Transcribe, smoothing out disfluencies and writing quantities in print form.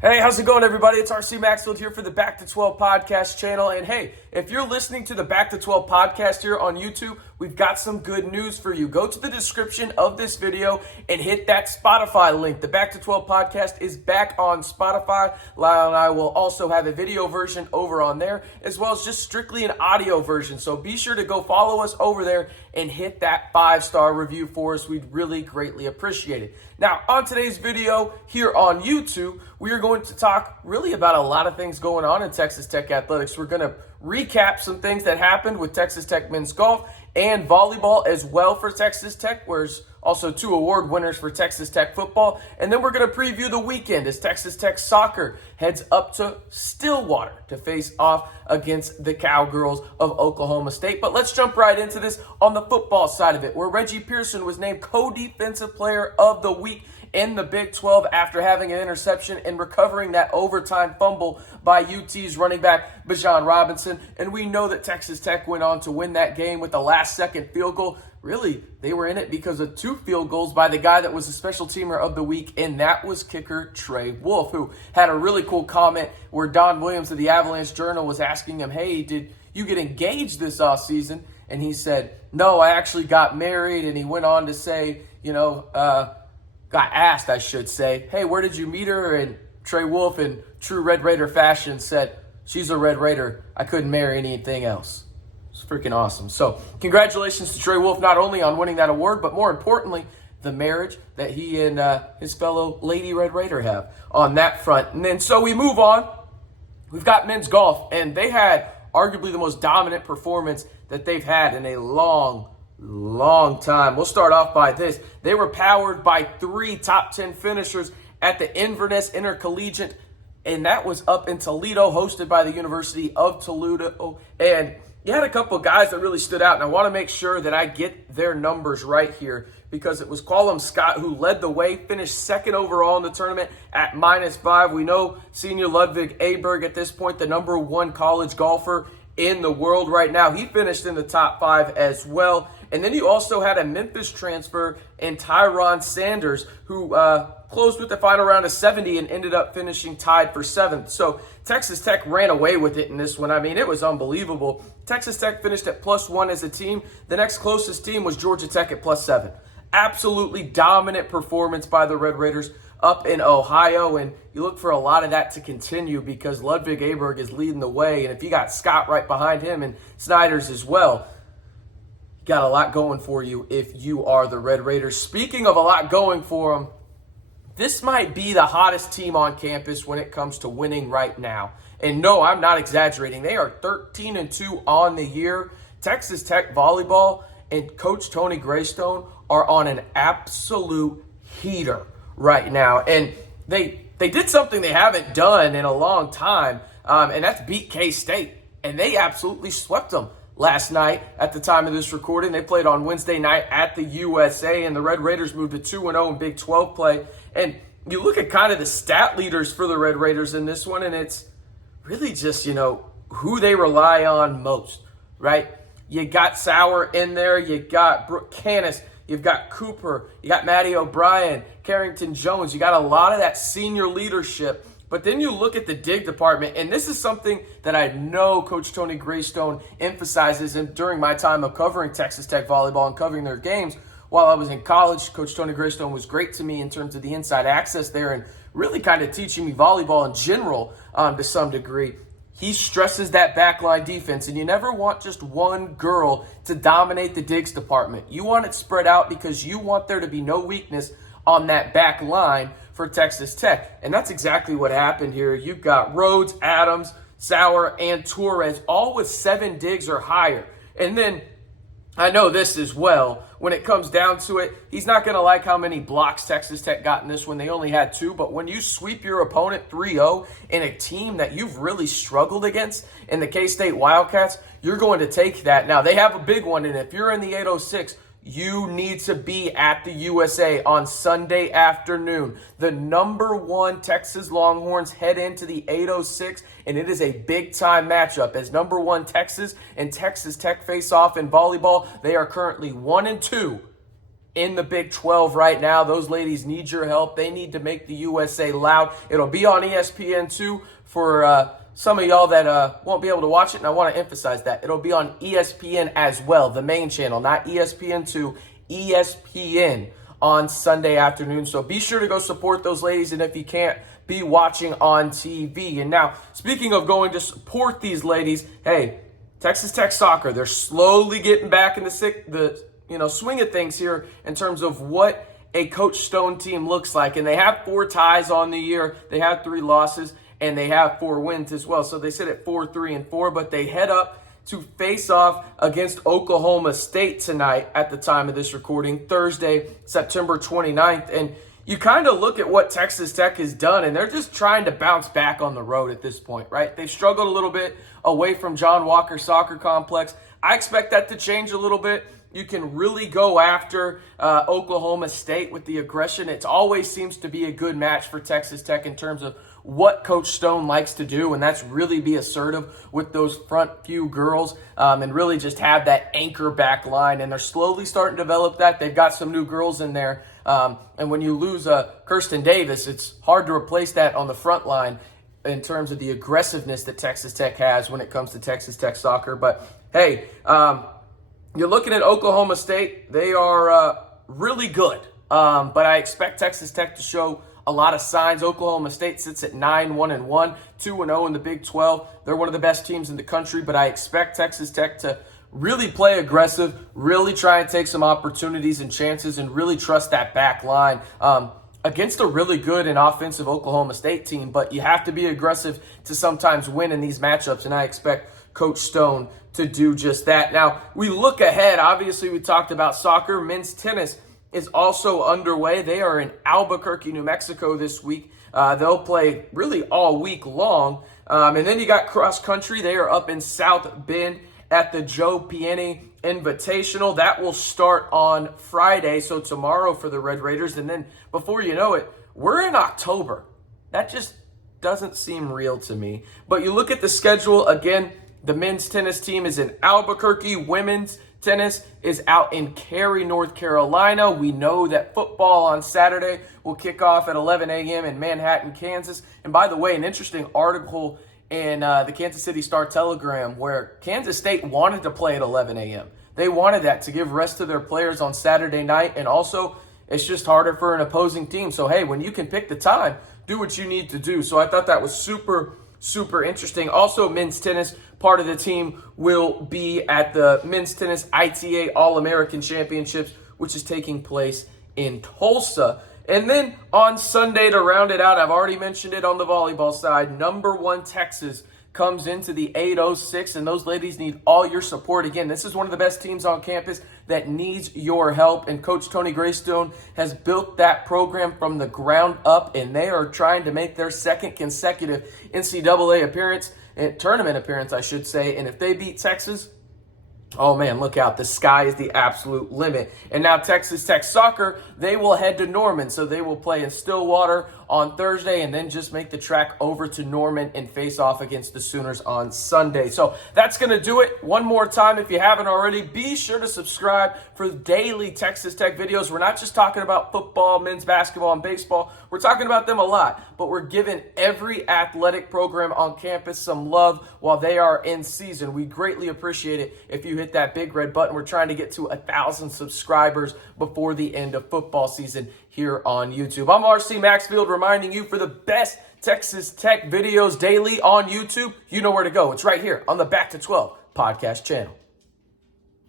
Hey, how's it going, everybody? It's RC Maxfield here for the Back to 12 podcast channel. And hey, if you're listening to the Back to 12 podcast here on YouTube, we've got some good news for you. Go to the description of this video and hit that Spotify link. The Back to 12 podcast is back on Spotify. Lyle and I will also have a video version over on there, as well as just strictly an audio version. So be sure to go follow us over there and hit that 5-star review for us. We'd really greatly appreciate it. Now, on today's video here on YouTube, we are going to talk really about a lot of things going on in Texas Tech athletics. We're going to recap some things that happened with Texas Tech men's golf and volleyball as well for Texas Tech. There's also 2 award winners for Texas Tech football. And then we're going to preview the weekend as Texas Tech soccer heads up to Stillwater to face off against the Cowgirls of Oklahoma State. But let's jump right into this on the football side of it, where Reggie Pearson was named co-defensive player of the week in the Big 12 after having an interception and recovering that overtime fumble by UT's running back, Bijan Robinson. And we know that Texas Tech went on to win that game with the last-second field goal. Really, they were in it because of 2 field goals by the guy that was the special teamer of the week, and that was kicker Trey Wolff, who had a really cool comment where Don Williams of the Avalanche Journal was asking him, hey, did you get engaged this offseason? And he said, no, I actually got married. And he went on to say, got asked, I should say, hey, where did you meet her? And Trey Wolff, in true Red Raider fashion, said, she's a Red Raider. I couldn't marry anything else. It's freaking awesome. So congratulations to Trey Wolff, not only on winning that award, but more importantly, the marriage that he and his fellow Lady Red Raider have on that front. And then so we move on. We've got men's golf, and they had arguably the most dominant performance that they've had in a long time. We'll start off by this. They were powered by 3 top 10 finishers at the Inverness Intercollegiate, and that was up in Toledo, hosted by the University of Toledo. And you had a couple guys that really stood out, and I want to make sure that I get their numbers right here, because it was Qualum Scott who led the way, finished 2nd overall in the tournament at -5. We know senior Ludvig Aberg at this point, the number 1 college golfer in the world right now. He finished in the top 5 as well. And then you also had a Memphis transfer in Tyron Sanders, who closed with the final round of 70 and ended up finishing tied for 7th. So Texas Tech ran away with it in this one. I mean, it was unbelievable. Texas Tech finished at +1 as a team. The next closest team was Georgia Tech at +7. Absolutely dominant performance by the Red Raiders up in Ohio, and you look for a lot of that to continue because Ludvig Aberg is leading the way, and if you got Scott right behind him and Snyders as well, you got a lot going for you if you are the Red Raiders. Speaking of a lot going for them, this might be the hottest team on campus when it comes to winning right now. And no, I'm not exaggerating. They are 13-2 on the year. Texas Tech Volleyball and Coach Tony Greystone are on an absolute heater right now. And they did something they haven't done in a long time, and that's beat K-State. And they absolutely swept them last night at the time of this recording. They played on Wednesday night at the USA, and the Red Raiders moved to 2-0 in Big 12 play. And you look at kind of the stat leaders for the Red Raiders in this one, and it's really just, who they rely on most, right? You got Sauer in there. You got Brooke Canis. You've got Cooper. You got Matty O'Brien, Carrington Jones. You got a lot of that senior leadership. But then you look at the dig department, and this is something that I know Coach Tony Greystone emphasizes. And during my time of covering Texas Tech volleyball and covering their games while I was in college, Coach Tony Greystone was great to me in terms of the inside access there and really kind of teaching me volleyball in general to some degree. He stresses that backline defense, and you never want just one girl to dominate the digs department. You want it spread out because you want there to be no weakness on that back line for Texas Tech. And that's exactly what happened here. You've got Rhodes, Adams, Sauer, and Torres, all with 7 digs or higher. And then I know this as well. When it comes down to it, he's not going to like how many blocks Texas Tech got in this one. They only had 2. But when you sweep your opponent 3-0 in a team that you've really struggled against in the K-State Wildcats, you're going to take that. Now, they have a big one, and if you're in the 806, you need to be at the USA on Sunday afternoon. The number 1 Texas Longhorns head into the 806, and it is a big-time matchup. As number 1 Texas and Texas Tech face off in volleyball, they are currently 1-2 in the Big 12 right now. Those ladies need your help. They need to make the USA loud. It'll be on ESPN2 for some of y'all that won't be able to watch it, and I want to emphasize that. It'll be on ESPN as well, the main channel, not ESPN2, ESPN on Sunday afternoon. So be sure to go support those ladies, and if you can't, be watching on TV. And now, speaking of going to support these ladies, hey, Texas Tech soccer, they're slowly getting back in the swing of things here in terms of what a Coach Stone team looks like. And they have 4 ties on the year. They have 3 losses, and they have 4 wins as well. So they sit at 4-3-4, but they head up to face off against Oklahoma State tonight at the time of this recording, Thursday, September 29th. And you kind of look at what Texas Tech has done, and they're just trying to bounce back on the road at this point, right? They've struggled a little bit away from John Walker Soccer Complex. I expect that to change a little bit. You can really go after Oklahoma State with the aggression. It always seems to be a good match for Texas Tech in terms of what Coach Stone likes to do, and that's really be assertive with those front few girls and really just have that anchor back line. And they're slowly starting to develop that. They've got some new girls in there. And when you lose Kirsten Davis, it's hard to replace that on the front line in terms of the aggressiveness that Texas Tech has when it comes to Texas Tech soccer. But, hey, you're looking at Oklahoma State. They are really good. But I expect Texas Tech to show a lot of signs. Oklahoma State sits at 9-1-1, 2-0 in the Big 12. They're one of the best teams in the country, but I expect Texas Tech to really play aggressive, really try and take some opportunities and chances, and really trust that back line against a really good and offensive Oklahoma State team. But you have to be aggressive to sometimes win in these matchups, and I expect Coach Stone to do just that. Now, we look ahead. Obviously, we talked about soccer. Men's tennis is also underway. They are in Albuquerque, New Mexico this week. They'll play really all week long. And then you got cross country. They are up in South Bend at the Joe Pieni Invitational. That will start on Friday, so tomorrow for the Red Raiders. And then before you know it, we're in October. That just doesn't seem real to me. But you look at the schedule, again, the men's tennis team is in Albuquerque. Women's tennis is out in Cary, North Carolina. We know that football on Saturday will kick off at 11 a.m. in Manhattan, Kansas. And by the way, an interesting article in the Kansas City Star-Telegram where Kansas State wanted to play at 11 a.m. They wanted that to give rest to their players on Saturday night, and also it's just harder for an opposing team. So, hey, when you can pick the time, do what you need to do. So I thought that was super, super interesting. Also, men's tennis, part of the team will be at the Men's Tennis ITA All-American Championships, which is taking place in Tulsa. And then on Sunday, to round it out, I've already mentioned it on the volleyball side, number 1 Texas comes into the 806, and those ladies need all your support. Again, this is one of the best teams on campus that needs your help, and Coach Tony Greystone has built that program from the ground up, and they are trying to make their 2nd consecutive NCAA appearance, tournament appearance, I should say. And if they beat Texas, oh man, look out. The sky is the absolute limit. And now Texas Tech soccer, they will head to Norman. So they will play in Stillwater on Thursday and then just make the track over to Norman and face off against the Sooners on Sunday. So that's going to do it. One more time, if you haven't already, be sure to subscribe for daily Texas Tech videos. We're not just talking about football, men's basketball, and baseball. We're talking about them a lot, but we're giving every athletic program on campus some love while they are in season. We greatly appreciate it if you hit that big red button. We're trying to get to 1,000 subscribers before the end of football season here on YouTube. I'm RC Maxfield reminding you, for the best Texas Tech videos daily on YouTube, you know where to go. It's right here on the Back to 12 podcast channel.